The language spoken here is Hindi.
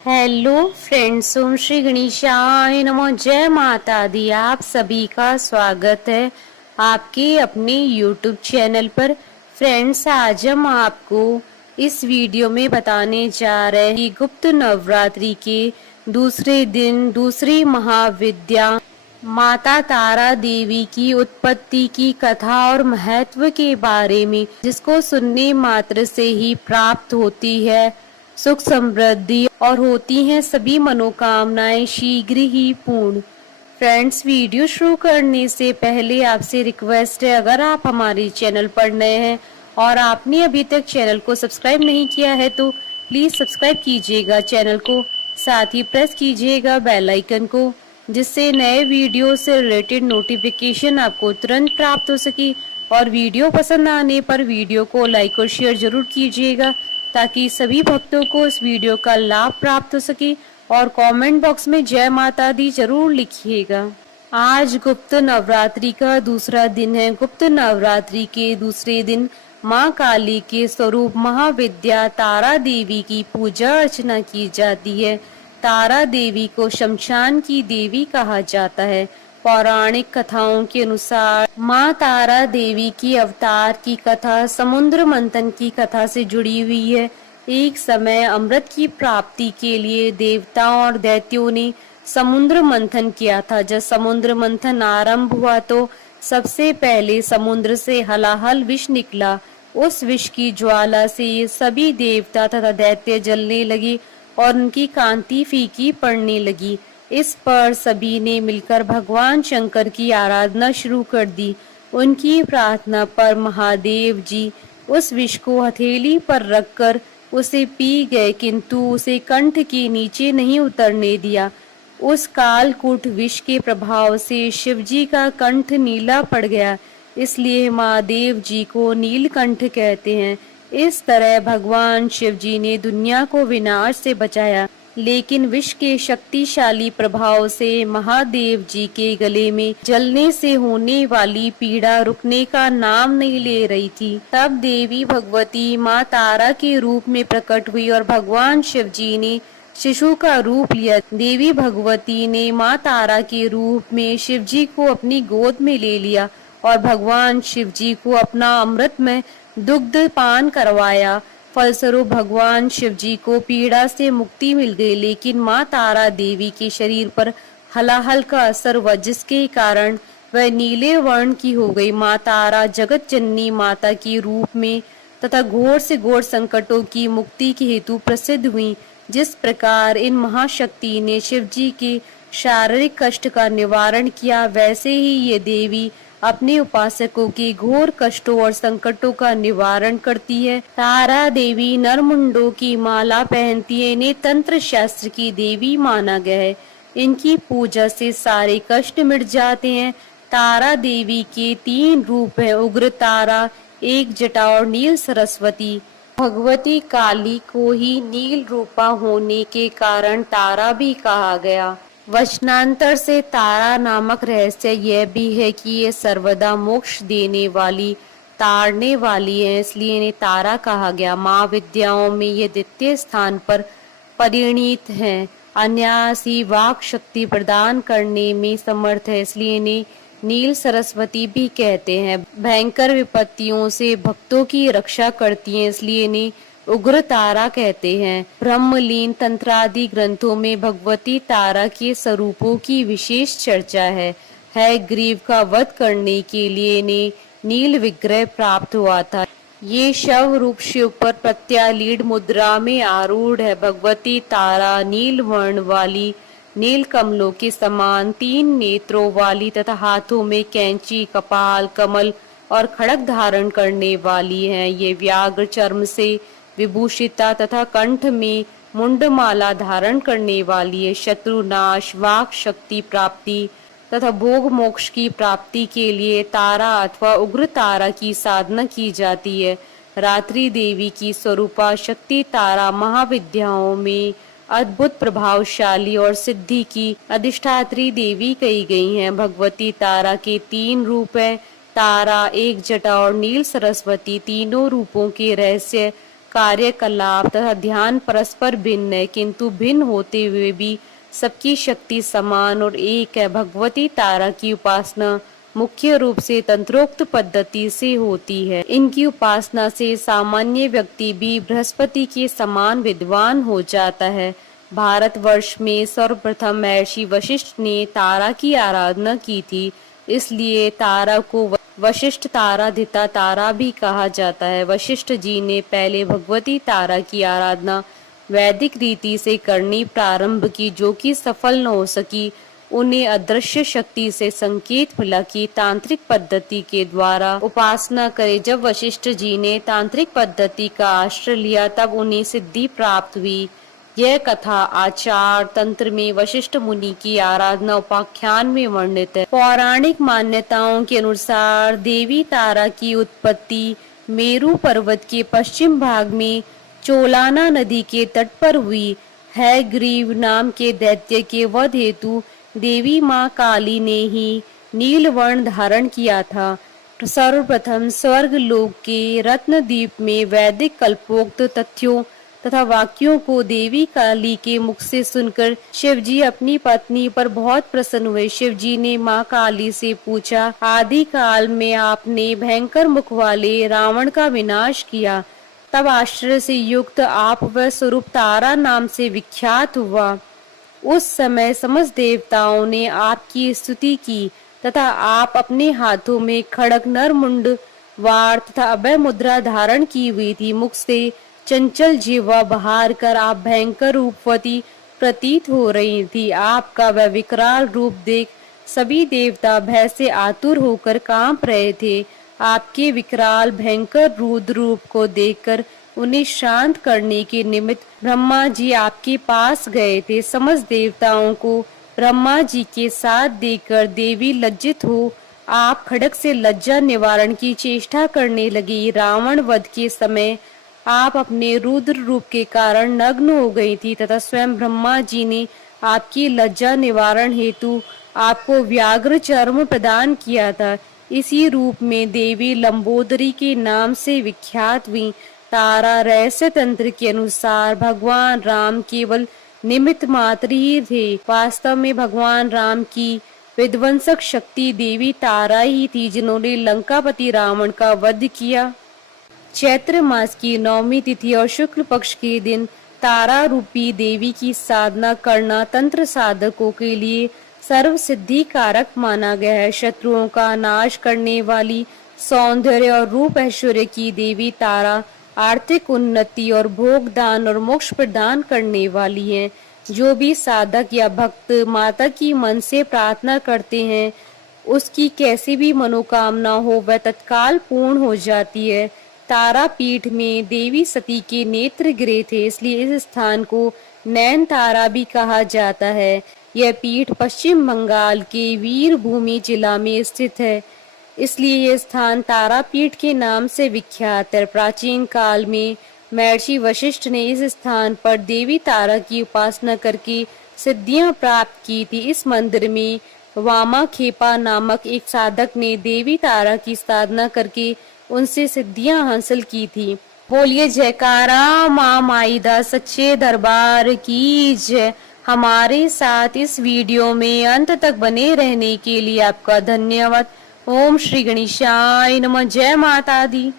हेलो फ्रेंड्स, ओम श्री गणेशाय नमः। जय माता दी। आप सभी का स्वागत है आपके अपने यूट्यूब चैनल पर। फ्रेंड्स, आज हम आपको इस वीडियो में बताने जा रहे हैं कि गुप्त नवरात्रि के दूसरे दिन दूसरी महाविद्या माता तारा देवी की उत्पत्ति की कथा और महत्व के बारे में, जिसको सुनने मात्र से ही प्राप्त होती है सुख समृद्धि और होती हैं सभी मनोकामनाएं शीघ्र ही पूर्ण। फ्रेंड्स, वीडियो शुरू करने से पहले आपसे रिक्वेस्ट है, अगर आप हमारे चैनल पर नए हैं और आपने अभी तक चैनल को सब्सक्राइब नहीं किया है तो प्लीज सब्सक्राइब कीजिएगा चैनल को। साथ ही प्रेस कीजिएगा बेल आइकन को, जिससे नए वीडियो से रिलेटेड नोटिफिकेशन आपको तुरंत प्राप्त हो सके। और वीडियो पसंद आने पर वीडियो को लाइक और शेयर जरूर कीजिएगा, ताकि सभी भक्तों को इस वीडियो का लाभ प्राप्त हो सके। और कमेंट बॉक्स में जय माता दी जरूर लिखिएगा। आज गुप्त नवरात्रि का दूसरा दिन है। गुप्त नवरात्रि के दूसरे दिन माँ काली के स्वरूप महाविद्या तारा देवी की पूजा अर्चना की जाती है। तारा देवी को शमशान की देवी कहा जाता है। पौराणिक कथाओं के अनुसार माँ तारा देवी की अवतार की कथा समुद्र मंथन की कथा से जुड़ी हुई है। एक समय अमृत की प्राप्ति के लिए देवताओं और दैत्यों ने समुद्र मंथन किया था। जब समुद्र मंथन आरंभ हुआ तो सबसे पहले समुद्र से हलाहल विष निकला। उस विष की ज्वाला से सभी देवता तथा दैत्य जलने लगे और उनकी कांति फीकी पड़ने लगी। इस पर सभी ने मिलकर भगवान शंकर की आराधना शुरू कर दी। उनकी प्रार्थना पर महादेव जी उस विष को हथेली पर रखकर उसे पी गए, किंतु उसे कंठ के नीचे नहीं उतरने दिया। उस कालकूट विष के प्रभाव से शिवजी का कंठ नीला पड़ गया, इसलिए महादेव जी को नीलकंठ कहते हैं। इस तरह भगवान शिवजी ने दुनिया को विनाश से बचाया, लेकिन विष के शक्तिशाली प्रभाव से महादेव जी के गले में जलने से होने वाली पीड़ा रुकने का नाम नहीं ले रही थी। तब देवी भगवती माँ तारा के रूप में प्रकट हुई और भगवान शिव जी ने शिशु का रूप लिया। देवी भगवती ने माँ तारा के रूप में शिव जी को अपनी गोद में ले लिया और भगवान शिव जी को अपना अमृत में दुग्ध पान करवाया। फलस्वरूप भगवान शिव जी को पीड़ा से मुक्ति मिल गई, लेकिन माँ तारा देवी के शरीर पर हलाहल का असर हुआ, जिसके कारण वह नीले वर्ण की हो गई। माँ तारा जगत जननी माता के रूप में तथा घोर से घोर संकटों की मुक्ति के हेतु प्रसिद्ध हुई। जिस प्रकार इन महाशक्ति ने शिव जी के शारीरिक कष्ट का निवारण किया, वैसे ही ये देवी अपने उपासकों के घोर कष्टों और संकटों का निवारण करती है। तारा देवी नरमुंडों की माला पहनती है। इन्हें तंत्र शास्त्र की देवी माना गया है। इनकी पूजा से सारे कष्ट मिट जाते हैं। तारा देवी के 3 रूप हैं, उग्र तारा, एक जटा और नील सरस्वती। भगवती काली को ही नील रूपा होने के कारण तारा भी कहा गया। वचनांतर से तारा नामक रहस्य यह भी है कि ये सर्वदा मोक्ष देने वाली, तारने वाली है, इसलिए इन्हें तारा कहा गया। माँ विद्याओं में ये द्वितीय स्थान पर परिणीत है। अनायासी वाक शक्ति प्रदान करने में समर्थ है, इसलिए इन्हें नील सरस्वती भी कहते हैं। भयंकर विपत्तियों से भक्तों की रक्षा करती हैं, इसलिए इन्हें उग्र तारा कहते हैं। ब्रह्मलीन तंत्रादि ग्रंथों में भगवती तारा के स्वरूपों की विशेष चर्चा है। ग्रीव का वध करने के लिए इन्हें नील विग्रह प्राप्त हुआ था। ये शव रूप शिव पर प्रत्यालीड मुद्रा में आरूढ़ है। भगवती तारा नील वर्ण वाली, नील कमलों के समान 3 नेत्रों वाली तथा हाथों में कैंची, कपाल, कमल और खड़ग धारण करने वाली हैं। ये व्याघ्र चर्म से विभूषिता तथा कंठ में मुंडमाला धारण करने वाली है। शत्रुनाश, वाक शक्ति प्राप्ति तथा भोग मोक्ष की प्राप्ति के लिए तारा अथवा उग्र तारा की साधना की जाती है। रात्रि देवी की स्वरूपा शक्ति तारा महाविद्याओं में अद्भुत प्रभावशाली और सिद्धि की अधिष्ठात्री देवी कही गई हैं। भगवती तारा के 3 रूप हैं, तारा, एक जटा और नील सरस्वती। तीनों रूपों के रहस्य कार्यकलाप तथा ध्यान परस्पर भिन्न है, किंतु भिन्न होते हुए भी सबकी शक्ति समान और एक है। भगवती तारा की उपासना मुख्य रूप से तंत्रोक्त पद्धति से होती है। इनकी उपासना से सामान्य व्यक्ति भी बृहस्पति के समान विद्वान हो जाता है। भारतवर्ष में सर्वप्रथम महर्षि वशिष्ठ ने तारा की आराधना की थी, इसलिए तारा को वशिष्ठ ताराधिता तारा भी कहा जाता है। वशिष्ठ जी ने पहले भगवती तारा की आराधना वैदिक रीति से करनी प्रारंभ की, जो कि सफल न हो सकी। उन्हें अदृश्य शक्ति से संकेत मिला कि तांत्रिक पद्धति के द्वारा उपासना करे। जब वशिष्ठ जी ने तांत्रिक पद्धति का आश्रय लिया तब उन्हें सिद्धि प्राप्त हुई। यह कथा आचार तंत्र में वशिष्ठ मुनि की आराधना उपाख्यान में वर्णित है। पौराणिक मान्यताओं के अनुसार देवी तारा की उत्पत्ति मेरू पर्वत के पश्चिम भाग में चोलाना नदी के तट पर हुई है। ग्रीव नाम के दैत्य के वध हेतु देवी माँ काली ने ही नीलवर्ण धारण किया था। सर्वप्रथम स्वर्ग लोक के रत्नद्वीप में वैदिक कल्पोक्त तथ्यों तथा वाक्यों को देवी काली के मुख से सुनकर शिवजी अपनी पत्नी पर बहुत प्रसन्न हुए। शिवजी ने माँ काली से पूछा, आदि काल में आपने भयंकर मुख वाले रावण का विनाश किया, तब आश्चर्य से युक्त आप वह स्वरूप तारा नाम से विख्यात हुआ। उस समय समस्त देवताओं ने आपकी स्तुति की तथा आप अपने हाथों में खड़ग नरमुंड वार तथा अभय मुद्रा धारण की हुई थी। मुख से चंचल जीवा बहार कर आप भयंकर रूपवती प्रतीत हो रही थी। आपका वह विकराल रूप देख सभी देवता भय से आतुर होकर कांप रहे थे। आपके विकराल भयंकर रुद्र रूप को देखकर उन्हें शांत करने के निमित्त ब्रह्मा जी आपके पास गए थे। समस्त देवताओं को ब्रह्मा जी के साथ देखकर देवी लज्जित हो आप खड़ग से लज्जा निवारण की चेष्टा करने लगी। रावण वध के समय आप अपने रुद्र रूप के कारण नग्न हो गई थी तथा स्वयं ब्रह्मा जी ने आपकी लज्जा निवारण हेतु आपको व्याघ्र चर्म प्रदान किया था। इसी रूप में देवी लंबोदरी के नाम से विख्यात हुई। तारा रहस्य तंत्र के अनुसार भगवान राम केवल निमित्त मात्र ही थे। वास्तव में भगवान राम की विध्वंसक शक्ति देवी तारा ही थी, जिन्होंने लंकापति रावण का वध किया। चैत्र मास की 9वीं तिथि और शुक्ल पक्ष के दिन तारा रूपी देवी की साधना करना तंत्र साधकों के लिए सर्व सिद्धि कारक माना गया है। शत्रुओं का नाश करने वाली, सौंदर्य और रूप ऐश्वर्य की देवी तारा आर्थिक उन्नति और भोग दान और मोक्ष प्रदान करने वाली है। जो भी साधक या भक्त माता की मन से प्रार्थना करते हैं, उसकी कैसी भी मनोकामना हो वह तत्काल पूर्ण हो जाती है। तारा पीठ में देवी सती के नेत्र गिरे थे, इसलिए इस स्थान को नैन तारा भी कहा जाता है। यह पीठ पश्चिम बंगाल के वीरभूमि जिला में स्थित है, इसलिए यह स्थान तारापीठ के नाम से विख्यात है। प्राचीन काल में महर्षि वशिष्ठ ने इस स्थान पर देवी तारा की उपासना करके सिद्धियां प्राप्त की थी। इस मंदिर में वामा खेपा नामक एक साधक ने देवी तारा की साधना करके उनसे सिद्धियां हासिल की थी। बोलिए जयकारा माँ माईदा सच्चे दरबार की जय। हमारे साथ इस वीडियो में अंत तक बने रहने के लिए आपका धन्यवाद। ओम श्री गणेशाय नमः। जय माता दी।